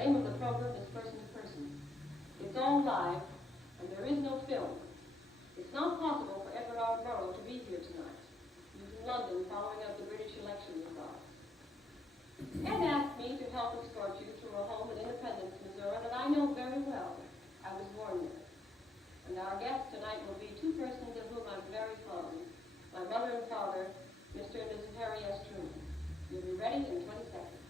name of the program is Person to Person. It's all live, and there is no film. It's not possible for Edward R. Murrow to be here tonight. He's in London following up the British election results. Ed asked me to help escort you to a home in Independence, Missouri that I know very well. I was born there. And our guests tonight will be two persons of whom I'm very fond. My mother and father, Mr. and Mrs. Harry S. Truman. You'll be ready in 20 seconds.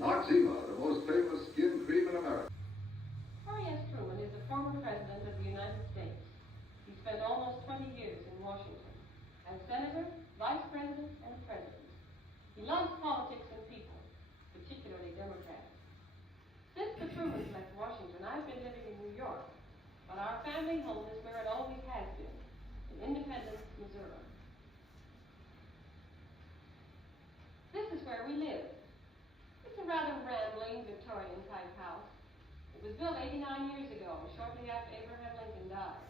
Noxema, the most famous skin cream in America. Harry S. Truman is the former president of the United States. He spent almost 20 years in Washington as senator, vice president, and president. He loves politics and people, particularly Democrats. Since the Trumans left Washington, I've been living in New York, but our family home is where it always has been, in Independence, Missouri. This is where we live. It's a rather rambling Victorian-type house. It was built 89 years ago, shortly after Abraham Lincoln died.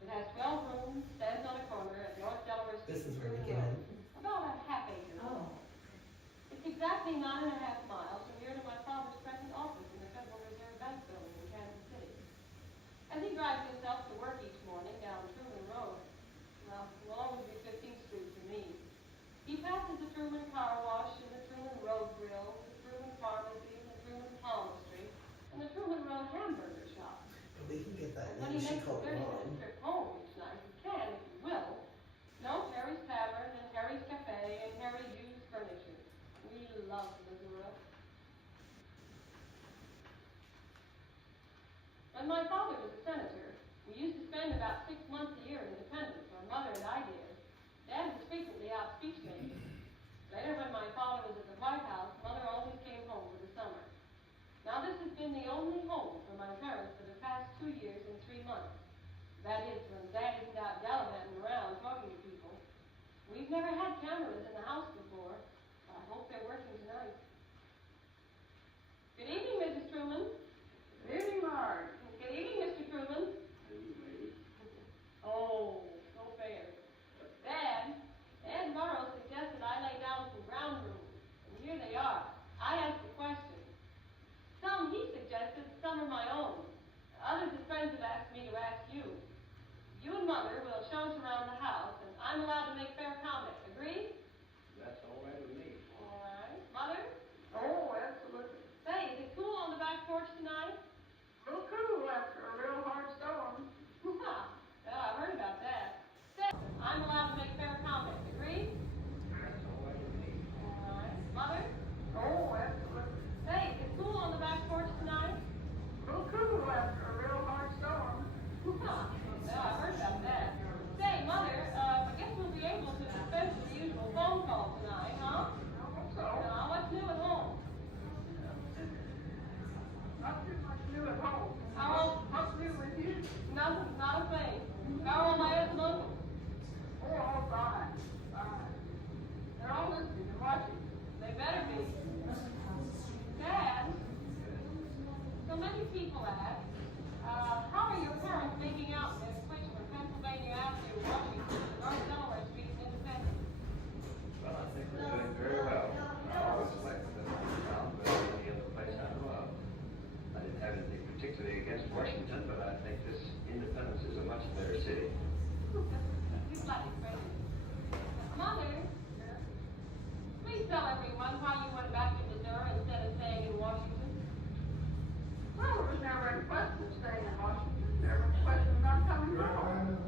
It has 12 rooms, stands on a corner at North Delaware Street. This is where we get in. About a half acre. Oh. It's exactly 9.5 miles from here to my father's present office in the Federal Reserve Bank building in Kansas City. As he drives himself to work each morning down Truman Road, well, it will always be 15th Street to me. He passes the Truman Car Wash and the Truman Road Grill, the Truman Pharmacy, and the Truman Palmistry, and the Truman Road Hamburger Shop. We can get that When in. he She makes a called 30-minute Ron. trip home each night, he can, if he will, note Harry's Tavern and Harry's Cafe and Harry Used Furniture. We love Missouri. When my father was a senator, we used to spend about 6 months a year in Independence, or Mother and I did. Dad was frequently out speech making. Later, when my father was at the White House, Mother always came home for the summer. Now, this has been the only home for my parents for the past 2 years and 3 months. That is, when Dad isn't out gallivanting around talking to people. We've never had cameras in the house before, but I hope they're working tonight. Good evening, Mrs. Truman. Good evening, Marg. Good evening, Mr. Truman. Good evening. Oh, so fair. Dad Murrow suggested I lay down some ground rules, and here they are. I asked a question. Some he suggested, some are my own. Others his friends have asked me to ask you. You and Mother will show us around the house, and I'm allowed to make fair comment. Agree? That's all right with me. All right. Mother? Oh, absolutely. Say, is it cool on the back porch tonight? Real cool after a real hard storm. Yeah, I heard about that. Say, I'm allowed to make fair comment. Agree? That's all right with me. All right. Mother? Oh, absolutely. Say, is it cool on the back porch tonight? Real cool after a real hard storm. Yeah, I heard about that. Say, Mother, I guess we'll be able to dispense with the usual phone call tonight, huh? I hope so. What's new at home? Not too much new at home. What's new with you? Nothing, not a thing. How are all my aunts and uncles? Oh, all fine. Fine. They're all listening and watching. They better be. Dad, so many people ask, how are your parents making out this switch from Pennsylvania Avenue, Washington, to North Delaware Street, and Independence? Well, I think we're doing very well. I always selected the town better than any other place I know of. I didn't have anything particularly against Washington, but I think this Independence is a much better city. You slightly crazy. Mother, please tell everyone why you went back to Missouri instead of staying in Washington. Well, there was never any question of staying in Washington. There was a question about coming home.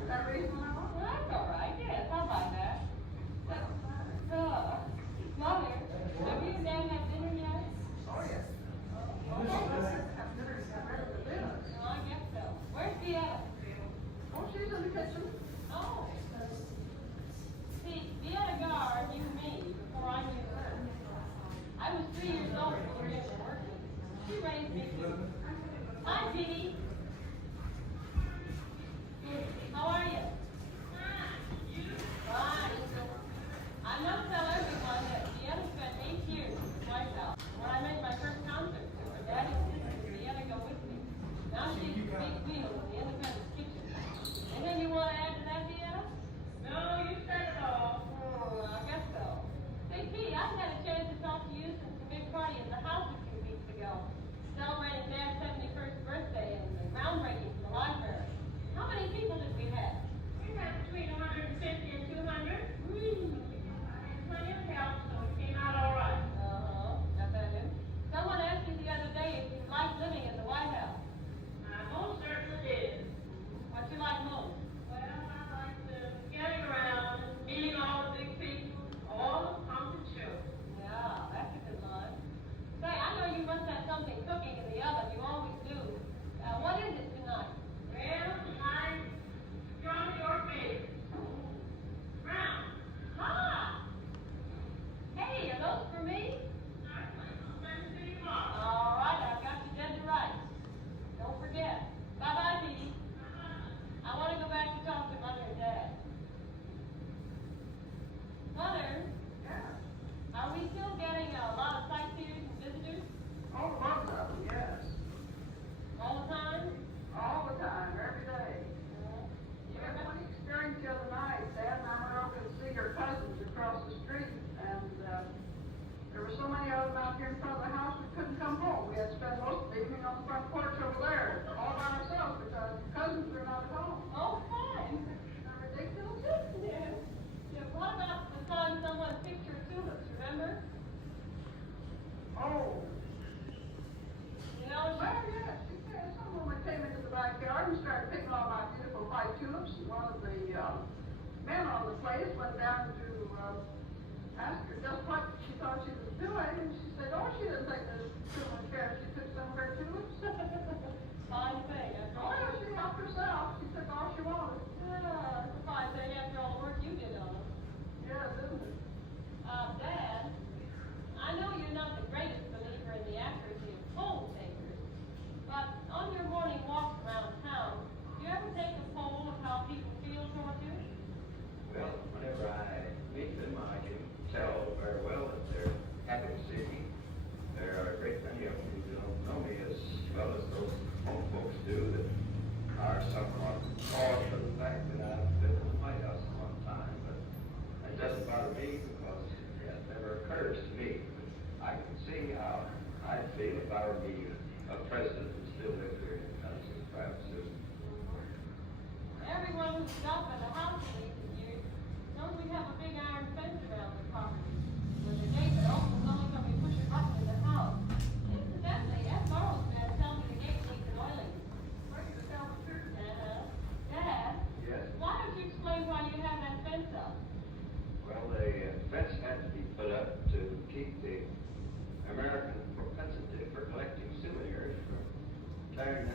For that reason, I went. Well, that's all right. Yes, I'll buy that. Mother, have you and Dad had dinner yet? Oh, yes. Oh, have dinner and get ready for dinner. Well, I guess so. Where's Vieta? Oh, she's in the kitchen. Oh. See, Vieta Gar knew me before I knew her. I was 3 years old when we were working. She raised me too. Hi, Petey. How are you?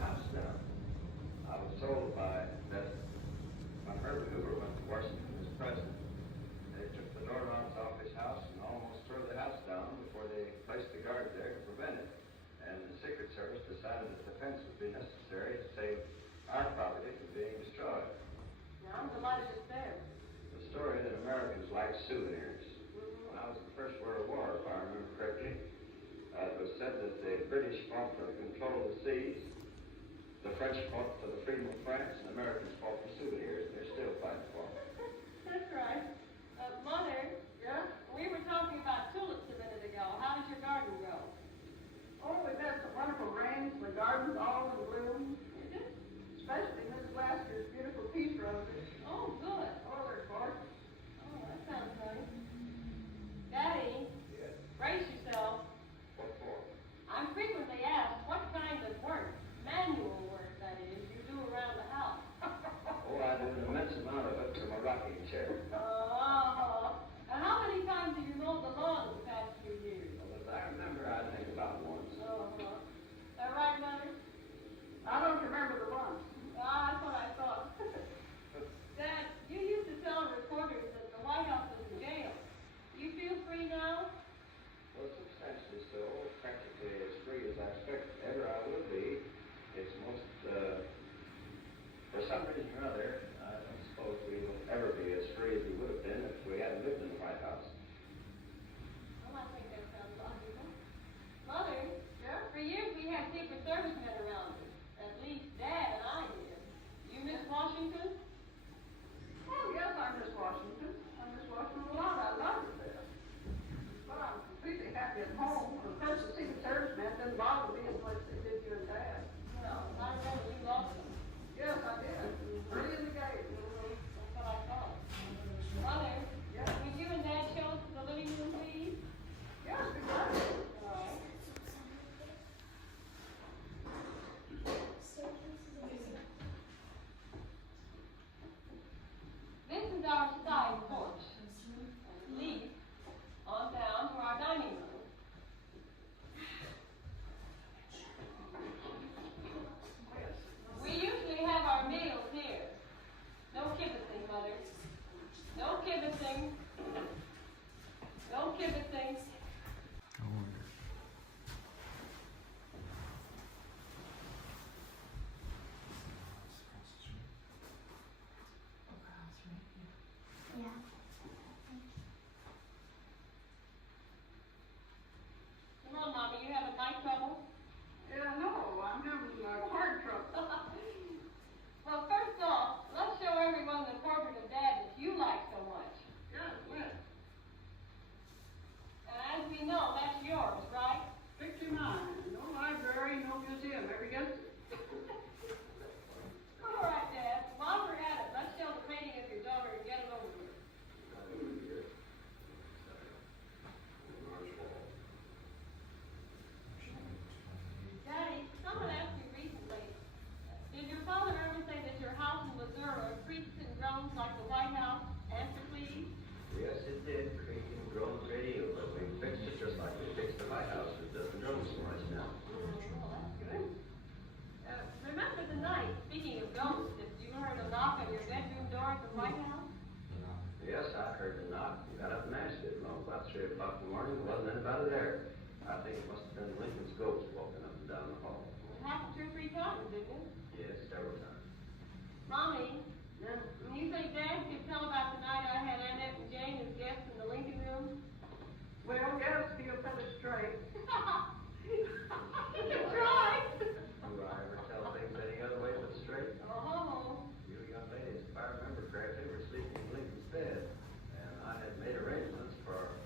house down. I was told by Bess when Herbert Hoover went to Washington as president, they took the doorknobs off his house and almost tore the house down before they placed the guard there to prevent it. And the Secret Service decided that the fence would be necessary to save our property from being destroyed. Now, I'm delighted it's there. The story that Americans like souvenirs. When I was in the First World War, if I remember correctly, it was said that the British fought for the control of the seas, the French fought for the freedom of France, and the Americans fought for souvenirs, and they're still fighting for them. That's right. Mother, Yeah? we were talking about tulips a minute ago. How does your garden grow? Oh, we've had some wonderful rains, the garden's all in bloom, Is it? especially Mrs. Laster's beautiful peach roses. Oh, good. Oh, they're gorgeous. Oh, that sounds nice. Daddy, Yes. brace yourself. What for? I'm frequently asked what kind of work, manual work that is, you do around the house. Oh, I do an immense amount of it from a rocking chair. And how many times have you mowed the lawn the past few years? Well, as I remember, I think about once. That right, Mother? I don't remember the one. That's what I thought. Dad, you used to tell reporters that the White House was in jail. You feel free now? Well, substantially so, practically as free as I expect ever I will be. It's most, for some reason or other, I don't suppose we will ever be as free as we would have been if we hadn't lived in the White House. Well, I think that sounds logical. Mother, Yeah? for years we had Secret Service men around us. At least Dad and I did. You miss Washington? Oh, yes, I miss Washington. I miss Washington a lot. I love it there. But I'm completely happy at home. Of course, the Secret Service men didn't bother me as much as they did you and Dad. Well, I remember you lost them. Yes, I did. Three in the gate. That's what I thought. Mother, Yeah. would you and Dad show us the living room, please? Yes, be glad to. All right. This is our side porch. Lead on down to our dining room. We usually have our meals here. No kibitzing, Mother. No kibitzing. No kibitzing. Come on, Mommy, you having night trouble? Yeah, no, I'm having heart trouble. Well, first off, let's show everyone the portrait of Dad that you like so much. Yes, yes. And as we know, that's yours, right? 69. No library, no museum. Ever get it? All right, Dad. While we're at it, let's show the painting of your daughter and get it over with. Daddy, someone asked me recently, did your father ever say that your house in Missouri creaks and groans like the White House? Answer, please. Yes, it did. Creaking drones radio, but we fixed it just like we fixed the White House. It doesn't drone so much now. Well, that's good. Remember the night, speaking of ghosts, if you heard a knock on your bedroom door at the White House? Yes, I heard the knock. Got up and answered it. Well, about 3 o'clock in the morning, there wasn't anybody there. I think it must have been Lincoln's ghost walking up and down the hall. It happened 2 or 3 times, didn't it? Yes, several times. Mommy, when you say Dad could tell about the night I had Annette and Jane as guests in the Lincoln room? Well, yes, he'll put it straight. You can try. Do I ever tell things any other way but straight? Oh, You young ladies, if I remember correctly, were sleeping in Lincoln's bed, and I had made arrangements for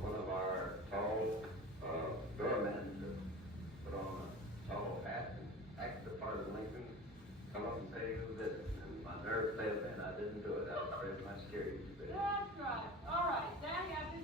one of our tall doormen to put on a tall hat and act the part of Lincoln, come up and pay you a visit. And my nerve failed me, and I didn't do it. I was afraid it might scare you too bad. that's right. All right, Daddy, I do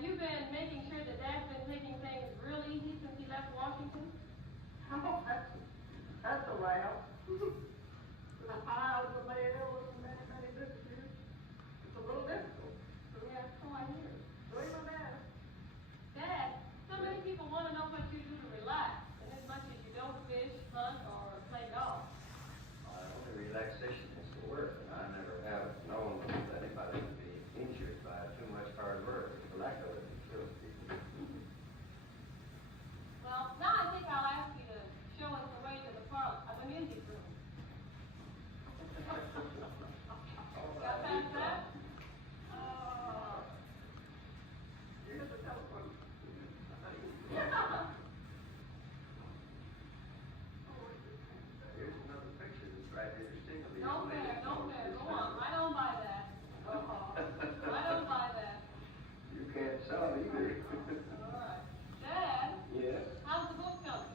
Have you been making sure that Dad's been taking things real easy since he left Washington? Oh, that's a laugh. The piles of mail and many visitors. It's a little difficult. Yeah, so I hear. Doing my best. Dad, so many people want to know what you do to relax, and as much as you don't fish, hunt, or play golf. My only relaxation is to work, and I never have known that anybody would be injured by too much hard work. The lack of it kills people. Well, now I think I'll ask you to show us the way to the parlor, the music room. Got past that? Here's the telephone. Here's another picture that's right interesting. No fair, go on, right on by that. Right on by that. You can't sell it either. All right. Dad, Yes? how's the book coming?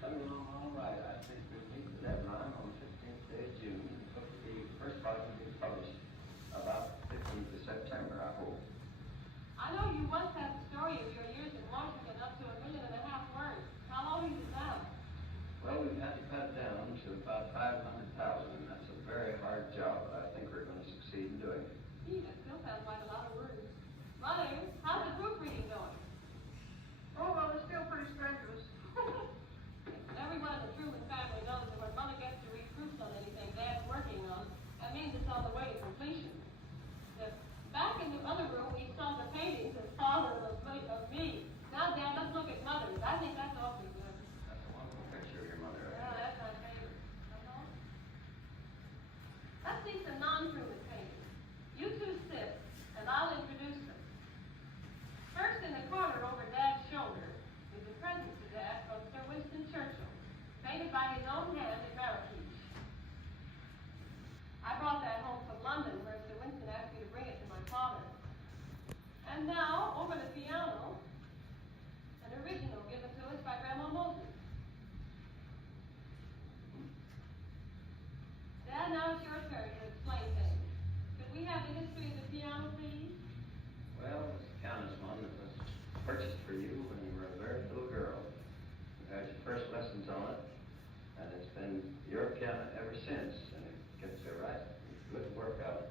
Coming along all right. I think we'll meet the deadline on the 15th day of June. The first volume will be published about the 15th of September, I hope. I know you once had the story of your years in Washington up to 1.5 million words. How long is it now? Well, we've had to cut it down to about 500,000. That's a very hard job, but I think we're going to succeed in doing it. Gee, that still sounds like a lot of words. Mother, how's the proofreading going? Oh, well, it's still pretty strenuous. Everyone in the Truman family knows that when Mother gets to read proofs on anything Dad's working on, that means it's on the way to completion. Back in the other room, we saw the paintings of Father of me. Now, Dad, let's look at Mother's. I think that's awfully good. That's a wonderful picture of your mother. Yeah, that's my favorite. Let's see some non-Truman paintings. You two sit, and I'll introduce them. First, in the corner over Dad's shoulder, is a present to Dad from Sir Winston Churchill, painted by his own hand at Marrakech. I brought that home from London, where Sir Winston asked me to bring it to my father. And now, over the piano, an original given to us by Grandma Moses. Dad, now it's your turn to explain things. Could we have the history of the piano, please? Well, this piano is one that was purchased for you when you were a very little girl. You had your first lessons on it, and it's been your piano ever since, and it gets a right good workout.